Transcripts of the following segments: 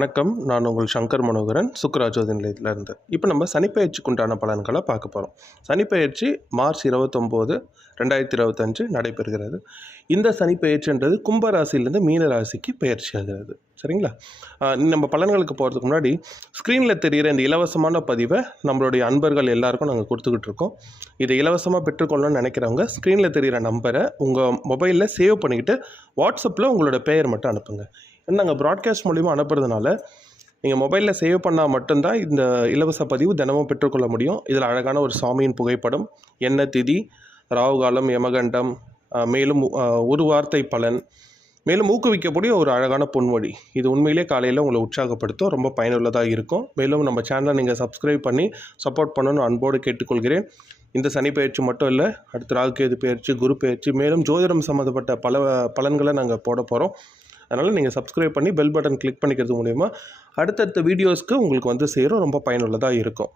வணக்கம். நான் உங்கள் சங்கர் மனோகரன், சுக்கிரா ஜோதி நிலையத்திலிருந்து. இப்போ நம்ம சனிப்பெயர்ச்சிக்கு உண்டான பலன்களை பார்க்க போகிறோம். சனிப்பெயர்ச்சி மார்ச் 29, 2025 நடைபெறுகிறது. இந்த சனிப்பெயர்ச்சின்றது கும்பராசிலேருந்து மீன ராசிக்கு பயிற்சி ஆகிறது. சரிங்களா? நம்ம பலன்களுக்கு போகிறதுக்கு முன்னாடி ஸ்க்ரீனில் தெரிகிற இந்த இலவசமான பதிவை நம்மளுடைய அன்பர்கள் எல்லாருக்கும் நாங்கள் கொடுத்துக்கிட்டு இருக்கோம். இதை இலவசமாக பெற்றுக்கொள்ளணும்னு நினைக்கிறவங்க ஸ்க்ரீனில் தெரிகிற நம்பரை உங்கள் மொபைலில் சேவ் பண்ணிக்கிட்டு வாட்ஸ்அப்பில் உங்களோட பெயர் மட்டும் அனுப்புங்க. நாங்கள் ப்ராட்காஸ்ட் மூலிமா அனுப்புறதுனால நீங்கள் மொபைலில் சேவ் பண்ணால் மட்டும்தான் இந்த இலவச பதிவு தினமும் பெற்றுக்கொள்ள முடியும். இதில் அழகான ஒரு சாமியின் புகைப்படம், என்ன திதி, ராகுகாலம், யமகண்டம், மேலும் ஒரு வார்த்தை பலன், மேலும் ஊக்குவிக்கக்கூடிய ஒரு அழகான பொன்வழி. இது உண்மையிலே காலையில் உங்களை உற்சாகப்படுத்தும், ரொம்ப பயனுள்ளதாக இருக்கும். மேலும் நம்ம சேனலை நீங்கள் சப்ஸ்கிரைப் பண்ணி சப்போர்ட் பண்ணணும்னு அன்போடு கேட்டுக்கொள்கிறேன். இந்த சனி பயிற்சி மட்டும் இல்லை, அடுத்து ராகுகேது பயிற்சி, குரு பயிற்சி, மேலும் ஜோதிடம் சம்மந்தப்பட்ட பல பலன்களை நாங்கள் போட போகிறோம். அதனால் நீங்கள் சப்ஸ்கிரைப் பண்ணி பெல் பட்டன் கிளிக் பண்ணிக்கிறது மூலிமா அடுத்தடுத்த வீடியோஸ்க்கு உங்களுக்கு வந்து சேரும், ரொம்ப பயனுள்ளதாக இருக்கும்.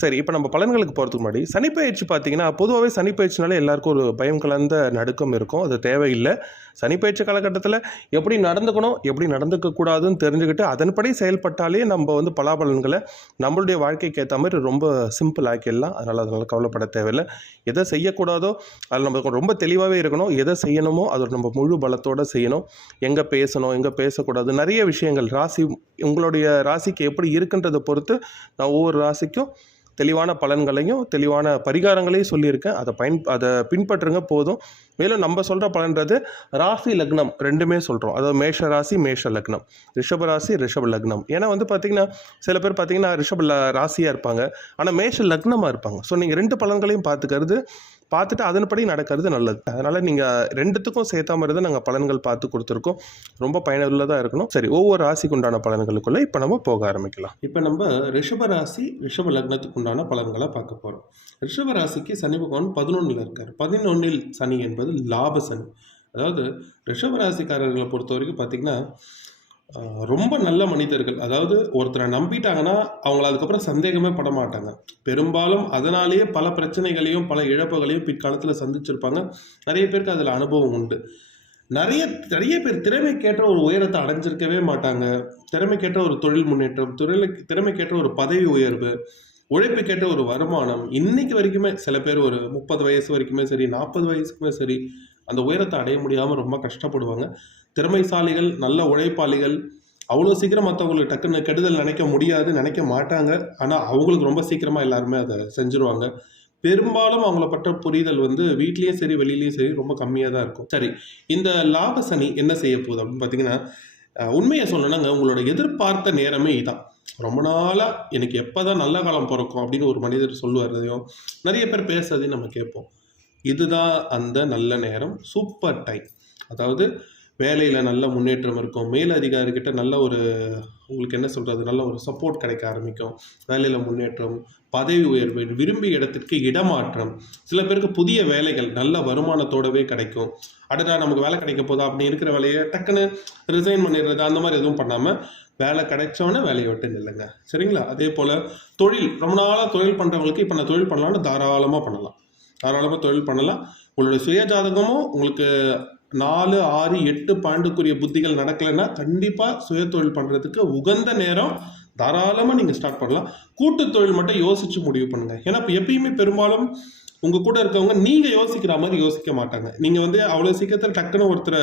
சரி, இப்போ நம்ம பலன்களுக்கு போகிறதுக்கு முன்னாடி சனிப்பெயர்ச்சி பார்த்திங்கன்னா, பொதுவாகவே சனிப்பெயர்ச்சினாலே எல்லாருக்கும் ஒரு பயம் கலந்த நடுக்கம் இருக்கும். அது தேவையில்லை. சனிப்பெயர்ச்சி காலகட்டத்தில் எப்படி நடந்துக்கணும், எப்படி நடந்துக்கக்கூடாதுன்னு தெரிஞ்சுக்கிட்டு அதன்படி செயல்பட்டாலே நம்ம வந்து பலாபலன்களை நம்மளுடைய வாழ்க்கைக்கு ஏற்ற மாதிரி ரொம்ப சிம்பிள் ஆக்கிடலாம். அதனால் கவலைப்பட தேவையில்லை. எதை செய்யக்கூடாதோ அதில் நம்ம ரொம்ப தெளிவாகவே இருக்கணும். எதை செய்யணுமோ அதை நம்ம முழு பலத்தோடு செய்யணும். எங்கே பேசணும், எங்கே பேசக்கூடாது, நிறைய விஷயங்கள் ராசி உங்களுடைய ராசிக்கு எப்படி இருக்குன்றதை பொறுத்து நான் ஒவ்வொரு ராசிக்கும் தெளிவான பலன்களையும் தெளிவான பரிகாரங்களையும் சொல்லியிருக்கேன். அதை பின்பற்றுங்க போதும். மேலும் நம்ம சொல்கிற பலன்றது ராசி லக்னம் ரெண்டுமே சொல்கிறோம். அதாவது மேஷ ராசி, மேஷ லக்னம், ரிஷப ராசி, ரிஷப லக்னம். ஏன்னா வந்து பார்த்திங்கன்னா சில பேர் பார்த்திங்கன்னா ரிஷப ராசியாக இருப்பாங்க, ஆனால் மேஷ லக்னமாக இருப்பாங்க. ஸோ நீங்கள் ரெண்டு பலன்களையும் பார்த்துட்டு அதன்படி நடக்கிறது நல்லது. அதனால் நீங்கள் ரெண்டுத்துக்கும் சேர்த்த மாதிரி தான் நாங்கள் பலன்கள் பார்த்து கொடுத்துருக்கோம். ரொம்ப பயனுள்ளதாக இருக்கணும். சரி, ஒவ்வொரு ராசிக்கு உண்டான பலன்களுக்குள்ளே இப்போ நம்ம போக ஆரம்பிக்கலாம். இப்போ நம்ம ரிஷப ராசி, ரிஷப லக்னத்துக்கு உண்டான பலன்களை பார்க்க போகிறோம். ரிஷப ராசிக்கு சனி பகவான் 11ல் இருக்கார். 11ல் சனி என்பது லாப சனி. அதாவது ரிஷப ராசிக்காரர்களை பொறுத்த வரைக்கும் பார்த்திங்கன்னா ரொம்ப நல்ல மனிதர்கள். அதாவது ஒருத்தரை நம்பிட்டாங்கன்னா அவங்கள அதுக்கப்புறம் சந்தேகமே பட மாட்டாங்க. பெரும்பாலும் அதனாலேயே பல பிரச்சனைகளையும் பல இழப்புகளையும் பிற்காலத்தில் சந்திச்சிருப்பாங்க. நிறைய பேருக்கு அதில் அனுபவம் உண்டு. நிறைய பேர் திறமைக்கேற்ற ஒரு உயரத்தை அடைஞ்சிருக்கவே மாட்டாங்க. திறமைக்கேற்ற ஒரு தொழில் முன்னேற்றம், திறமைக்கேற்ற ஒரு பதவி உயர்வு, உழைப்புக்கேற்ற ஒரு வருமானம், இன்னைக்கு வரைக்குமே சில பேர் ஒரு 30 வயசு வரைக்குமே சரி, 40 வயசுக்குமே சரி, அந்த உயரத்தை அடைய முடியாமல் ரொம்ப கஷ்டப்படுவாங்க. திறமைசாலிகள், நல்ல உழைப்பாளிகள், அவ்வளோ சீக்கிரம் மற்றவங்களுக்கு டக்குன்னு கெடுதல் நினைக்க மாட்டாங்க. ஆனால் அவங்களுக்கு ரொம்ப சீக்கிரமாக எல்லாருமே அதை செஞ்சுருவாங்க. பெரும்பாலும் அவங்கள பற்ற புரிதல் வந்து வீட்லேயும் சரி வெளியிலையும் சரி ரொம்ப கம்மியாக தான் இருக்கும். சரி, இந்த லாப சனி என்ன செய்ய போகுது அப்படின்னு பார்த்தீங்கன்னா, உண்மையை சொல்லணுங்க, உங்களோட எதிர்பார்த்த நேரமே இதான். ரொம்ப நாளாக எனக்கு எப்போ தான் நல்ல காலம் பிறக்கும் அப்படின்னு ஒரு மனிதர் சொல்லுவார்தையும் நிறைய பேர் பேசுறதையும் நம்ம கேட்போம். இதுதான் அந்த நல்ல நேரம், சூப்பர் டைம். அதாவது வேலையில் நல்ல முன்னேற்றம் இருக்கும், மேலதிகாரிகிட்ட நல்ல ஒரு உங்களுக்கு என்ன சொல்கிறது, நல்ல ஒரு சப்போர்ட் கிடைக்க ஆரம்பிக்கும், வேலையில் முன்னேற்றம், பதவி உயர்வு, விரும்பிய இடத்திற்கு இடமாற்றம், சில பேருக்கு புதிய வேலைகள் நல்ல வருமானத்தோடவே கிடைக்கும். அடுத்தா நமக்கு வேலை கிடைக்க போதா அப்படி இருக்கிற வேலையை டக்குன்னு ரிசைன் பண்ணிடுறது, அந்த மாதிரி எதுவும் பண்ணாமல் வேலை கிடைச்சோன்னே வேலையை விட்டு நில்லுங்க. சரிங்களா? அதே போல் தொழில், ரொம்ப நாளாக தொழில் பண்ணுறவங்களுக்கு இப்போ நான் தொழில் பண்ணலான்னு தாராளமாக தொழில் பண்ணலாம். உங்களுடைய சுய ஜாதகமும் உங்களுக்கு 4, 6, 8 பாண்டுக்குரிய புத்திகள் நடக்கலைன்னா கண்டிப்பாக சுய தொழில் பண்ணுறதுக்கு உகந்த நேரம். தாராளமாக நீங்கள் ஸ்டார்ட் பண்ணலாம். கூட்டு தொழில் மட்டும் யோசித்து முடிவு பண்ணுங்கள். ஏன்னா இப்போ எப்பயுமே பெரும்பாலும் உங்கள் கூட இருக்கவங்க நீங்கள் யோசிக்கிற மாதிரி யோசிக்க மாட்டாங்க. நீங்கள் வந்து அவ்வளோ சீக்கிரத்தில் டக்குன்னு ஒருத்தரை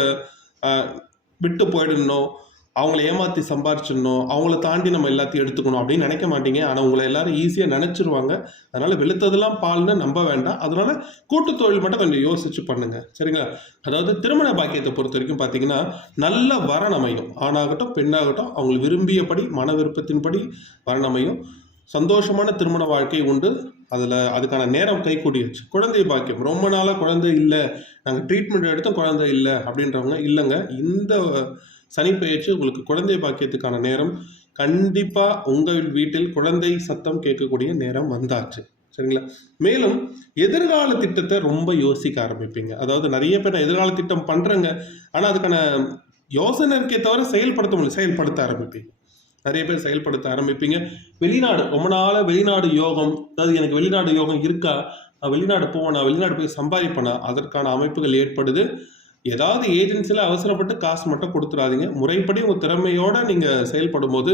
விட்டு போயிடணும், அவங்கள ஏமாற்றி சம்பாரிச்சிடணும், அவங்கள தாண்டி நம்ம எல்லாத்தையும் எடுத்துக்கணும் அப்படின்னு நினைக்க மாட்டீங்க. ஆனால் உங்களை எல்லாரும் ஈஸியாக நினச்சிருவாங்க. அதனால் வெளுத்ததெல்லாம் பால்னு நம்ப வேண்டாம். அதனால் கூட்டு தொழில் மட்டும் கொஞ்சம் யோசிச்சு பண்ணுங்க. சரிங்களா? அதாவது திருமண பாக்கியத்தை பொறுத்த வரைக்கும் பார்த்தீங்கன்னா நல்ல வரன் அமையும். ஆணாகட்டும் பெண்ணாகட்டும் அவங்களுக்கு விரும்பியபடி மன விருப்பத்தின்படி வரன் அமையும். சந்தோஷமான திருமண வாழ்க்கை உண்டு. அதுக்கான நேரம் கைகூடிடுச்சு. குழந்தை பாக்கியம், ரொம்ப நாளாக குழந்தை இல்லை, நாங்கள் ட்ரீட்மெண்ட் எடுத்தோம் குழந்தை இல்லை அப்படின்றவங்க இல்லைங்க, இந்த சனி பயிற்சி உங்களுக்கு குழந்தை பாக்கியத்துக்கான நேரம். கண்டிப்பாக உங்கள் வீட்டில் குழந்தை சத்தம் கேட்கக்கூடிய நேரம் வந்தாச்சு. சரிங்களா? மேலும் எதிர்கால திட்டத்தை ரொம்ப யோசிக்க ஆரம்பிப்பீங்க. அதாவது நிறைய பேர் எதிர்கால திட்டம் பண்ணுறேங்க, ஆனால் அதுக்கான யோசனை இருக்கே தவிர செயல்படுத்த ஆரம்பிப்பீங்க. நிறைய பேர் செயல்படுத்த ஆரம்பிப்பீங்க. வெளிநாடு, ரொம்ப நாளாக வெளிநாடு யோகம், அதாவது எனக்கு வெளிநாடு யோகம் இருக்கா, நான் வெளிநாடு போவேன், நான் வெளிநாடு போய் சம்பாதிப்பேனா, அதற்கான அமைப்புகள் ஏற்படுது. ஏதாவது ஏஜென்சியில் அவசரப்பட்டு காசு மட்டும் கொடுத்துடாதீங்க. முறைப்படி உங்கள் திறமையோடு நீங்கள் செயல்படும் போது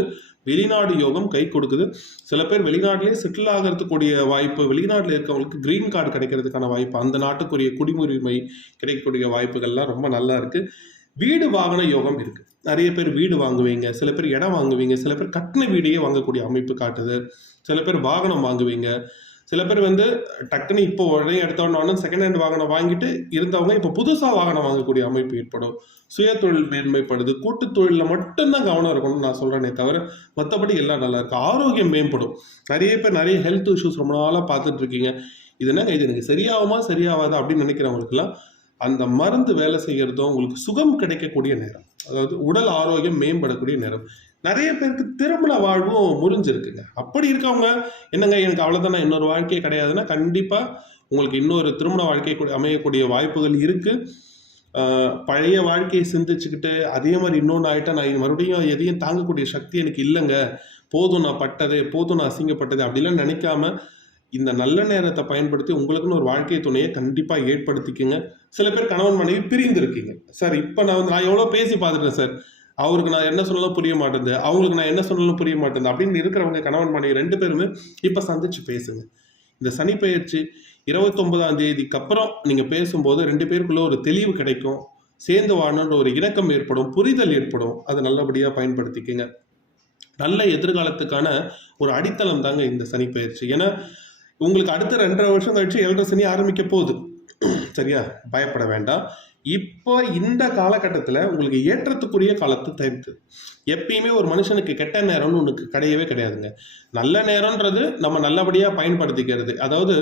வெளிநாடு யோகம் கை கொடுக்குது. சில பேர் வெளிநாட்டிலே செட்டில் ஆகிறதுக்கூடிய வாய்ப்பு, வெளிநாட்டில் இருக்கவங்களுக்கு க்ரீன் கார்டு கிடைக்கிறதுக்கான வாய்ப்பு, அந்த நாட்டுக்குரிய குடியுரிமை கிடைக்கக்கூடிய வாய்ப்புகள்லாம் ரொம்ப நல்லா இருக்குது. வீடு வாகன யோகம் இருக்குது. நிறைய பேர் வீடு வாங்குவீங்க, சில பேர் இடம் வாங்குவீங்க, சில பேர் கட்டின வீடையே வாங்கக்கூடிய அமைப்பு காட்டுது. சில பேர் வாகனம் வாங்குவீங்க, சில பேர் டக்குன்னு இப்போ உடனே எடுத்தோன்னு செகண்ட் ஹேண்ட் வாகனம் வாங்கிட்டு இருந்தவங்க இப்போ புதுசாக வாகனம் வாங்கக்கூடிய அமைப்பு ஏற்படும். சுய தொழில் மேன்மைப்படுது. கூட்டு தொழிலில் மட்டும்தான் கவனம் இருக்கணும்னு நான் சொல்கிறேனே தவிர மற்றபடி எல்லாம் நல்லா இருக்குது. ஆரோக்கியம் மேம்படும். நிறைய பேர் நிறைய ஹெல்த் இஷ்யூஸ் ரொம்ப நாளாக பார்த்துட்டு இருக்கீங்க. இது என்னங்க, இது எனக்கு சரியாகுமா சரியாகாதா அப்படின்னு நினைக்கிறவங்களுக்குலாம் அந்த மருந்து வேலை செய்கிறதும் உங்களுக்கு சுகம் கிடைக்கக்கூடிய நேரம், அதாவது உடல் ஆரோக்கியம் மேம்படக்கூடிய நேரம். நிறைய பேருக்கு திருமண வாழ்வும் முறிஞ்சிருக்குங்க. அப்படி இருக்கவங்க என்னங்க எனக்கு அவ்வளோதானே, இன்னொரு வாழ்க்கையே கிடையாதுன்னா கண்டிப்பாக உங்களுக்கு இன்னொரு திருமண வாழ்க்கை அமையக்கூடிய வாய்ப்புகள் இருக்குது. பழைய வாழ்க்கையை சிந்திச்சுக்கிட்டு அதே மாதிரி இன்னொன்று ஆகிட்டா நான் மறுபடியும் எதையும் தாங்கக்கூடிய சக்தி எனக்கு இல்லைங்க, போதும் நான் பட்டது, போதும் நான் அசிங்கப்பட்டது அப்படிலாம் நினைக்காம இந்த நல்ல நேரத்தை பயன்படுத்தி உங்களுக்குன்னு ஒரு வாழ்க்கை துணையை கண்டிப்பாக ஏற்படுத்திக்குங்க. சில பேர் கணவன் மனைவி பிரிந்திருக்கீங்க. சார் இப்போ நான் எவ்வளோ பேசி பார்த்துட்டேன் சார், அவருக்கு நான் என்ன சொன்னாலும் புரிய மாட்டேங்குது, அவங்களுக்கு நான் என்ன சொன்னாலும் புரிய மாட்டேங்குது அப்படின்னு இருக்கிறவங்க கணவன் மனைவி 2 பேருமே இப்போ சந்திச்சு பேசுங்க. இந்த சனி பெயர்ச்சி 29ஆம் தேதிக்கு அப்புறம் நீங்கள் பேசும்போது 2 பேருக்குள்ள ஒரு தெளிவு கிடைக்கும். சேர்ந்து வாழணுன்ற ஒரு இணக்கம் ஏற்படும், புரிதல் ஏற்படும். அதை நல்லபடியாக பயன்படுத்திக்கங்க. நல்ல எதிர்காலத்துக்கான ஒரு அடித்தளம் தாங்க இந்த சனி பெயர்ச்சி. ஏன்னா உங்களுக்கு அடுத்த 2.5 வருஷம் கழிச்சு 7.5 சனி ஆரம்பிக்க போகுது. சரியா, பயப்பட வேண்டாம். இப்போ இந்த காலகட்டத்தில் உங்களுக்கு ஏற்றத்துக்குரிய காலத்தை தருது. எப்பயுமே ஒரு மனுஷனுக்கு கெட்ட நேரம்னு ஒன்று கிடையவே கிடையாதுங்க. நல்ல நேரம்ன்றது நம்ம நல்லபடியாக பயன்படுத்திக்கிறது. அதாவது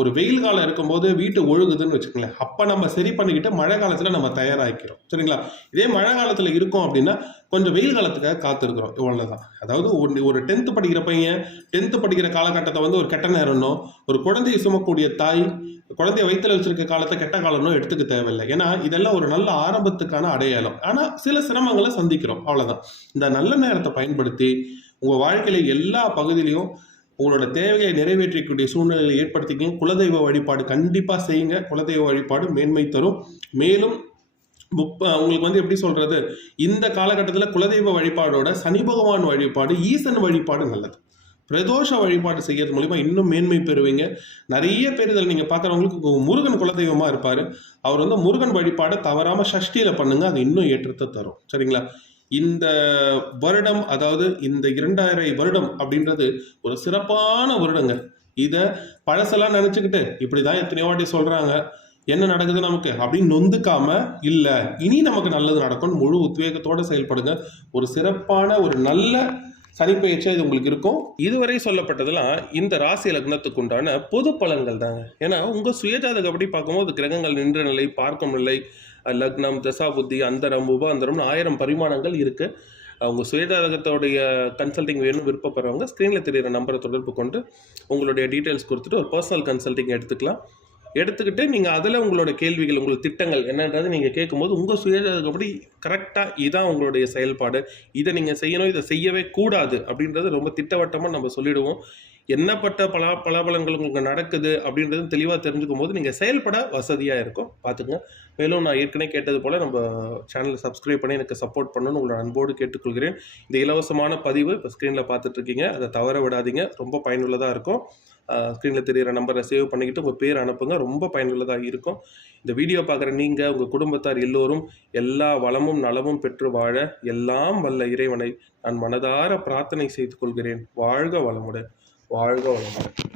ஒரு வெயில் காலம் இருக்கும்போது வீட்டு ஒழுகுதுன்னு வச்சுக்கோங்களேன், அப்போ நம்ம சரி பண்ணிக்கிட்டு மழை காலத்தில் நம்ம தயாராகிக்கிறோம். சரிங்களா, இதே மழை காலத்தில் இருக்கோம் அப்படின்னா கொஞ்சம் வெயில் காலத்துக்காக காத்திருக்கிறோம், இவ்வளோதான். அதாவது ஒரு 10th படிக்கிற பையன் 10th படிக்கிற காலகட்டத்தை ஒரு கெட்ட நேரம்னோ, ஒரு குழந்தையை சுமக்கூடிய தாய் குழந்தைய வயிற்றுல வச்சிருக்க காலத்தை கெட்ட காலம்னோ எடுத்துக்க தேவையில்லை. ஏன்னா இதெல்லாம் ஒரு நல்ல ஆரம்பத்துக்கான அடையாளம். ஆனால் சில சிரமங்களை சந்திக்கிறோம், அவ்வளோதான். இந்த நல்ல நேரத்தை பயன்படுத்தி உங்கள் வாழ்க்கையில எல்லா பகுதியிலையும் உங்களோட தேவையை நிறைவேற்றக்கூடிய சூழ்நிலையை ஏற்படுத்திக்கங்க. குலதெய்வ வழிபாடு கண்டிப்பாக செய்யுங்க. குலதெய்வ வழிபாடு மேன்மை தரும். மேலும் உங்களுக்கு எப்படி சொல்றது, இந்த காலகட்டத்தில் குலதெய்வ வழிபாடோட சனி பகவான் வழிபாடு, ஈசன் வழிபாடு நல்லது. பிரதோஷ வழிபாடு செய்யறது மூலிமா இன்னும் மேன்மை பெறுவீங்க. நிறைய பேர் இதில் நீங்கள் பார்க்குறவங்களுக்கு முருகன் குலதெய்வமாக இருப்பார். அவர் முருகன் வழிபாடை தவறாமல் சஷ்டியில் பண்ணுங்க, அது இன்னும் ஏற்றத்தை தரும். சரிங்களா, இந்த வருடம், அதாவது இந்த 2000 வருடம் அப்படின்றது ஒரு சிறப்பான வருடங்க. இதை பழசெல்லாம் நினச்சிக்கிட்டு இப்படி தான் எத்தனையோ வாட்டி சொல்கிறாங்க, என்ன நடக்குது நமக்கு அப்படின்னு நொந்துக்காம, இல்லை இனி நமக்கு நல்லது நடக்கும்னு முழு உத்வேகத்தோடு செயல்படுங்க. ஒரு சிறப்பான ஒரு நல்ல சனிப்பெயர்ச்சியாக இது உங்களுக்கு இருக்கும். இதுவரை சொல்லப்பட்டதெல்லாம் இந்த ராசி லக்னத்துக்கு உண்டான பொது பலன்கள் தாங்க. ஏன்னா உங்கள் சுயஜாதகம் அப்படி பார்க்கும்போது கிரகங்கள் நின்ற நிலை, பார்க்கும் நிலை, லக்னம், தசா புத்தி, அந்தரம், உபாந்தரம்னு 1000 பரிமாணங்கள் இருக்குது. அவங்க சுயஜாதகத்தோடைய கன்சல்டிங் வேணும் விருப்பப்படுறவங்க ஸ்க்ரீனில் தெரிகிற நம்பரை தொடர்பு கொண்டு உங்களுடைய டீட்டெயில்ஸ் கொடுத்துட்டு ஒரு பர்சனல் கன்சல்டிங் எடுத்துக்கிட்டு நீங்கள் அதில் உங்களோட கேள்விகள், உங்களோட திட்டங்கள் என்னன்றது நீங்கள் கேட்கும்போது உங்கள் சுயஜாதகப்படி கரெக்டாக இதான் உங்களுடைய செயல்பாடு, இதை நீங்கள் செய்யணும், இதை செய்யவே கூடாது அப்படின்றது ரொம்ப திட்டவட்டமாக நம்ம சொல்லிடுவோம். என்னப்பட்ட பலாபலன்கள் உங்களுக்கு நடக்குது அப்படின்றது தெளிவாக தெரிஞ்சுக்கும் போது நீங்கள் செயல்பட வசதியாக இருக்கும். பார்த்துங்க. மேலும் நான் ஏற்கனவே கேட்டது போல் நம்ம சேனலை சப்ஸ்கிரைப் பண்ணி எனக்கு சப்போர்ட் பண்ணணும்னு உங்களோட அன்போடு கேட்டுக்கொள்கிறேன். இந்த இலவசமான பதிவு இப்போ ஸ்க்ரீனில் பார்த்துட்ருக்கீங்க, அதை தவற விடாதீங்க. ரொம்ப பயனுள்ளதாக இருக்கும். ஸ்க்ரீனில் தெரிகிற நம்பரை சேவ் பண்ணிக்கிட்டு உங்கள் பேர் அனுப்புங்க, ரொம்ப பயனுள்ளதாக இருக்கும். இந்த வீடியோ பார்க்குற நீங்கள், உங்கள் குடும்பத்தார் எல்லோரும் எல்லா வளமும் நலமும் பெற்று வாழ எல்லாம் வல்ல இறைவனை நான் மனதார பிரார்த்தனை செய்து கொள்கிறேன். வாழ்க வளமுடன், வாழ்க வளமுடன்.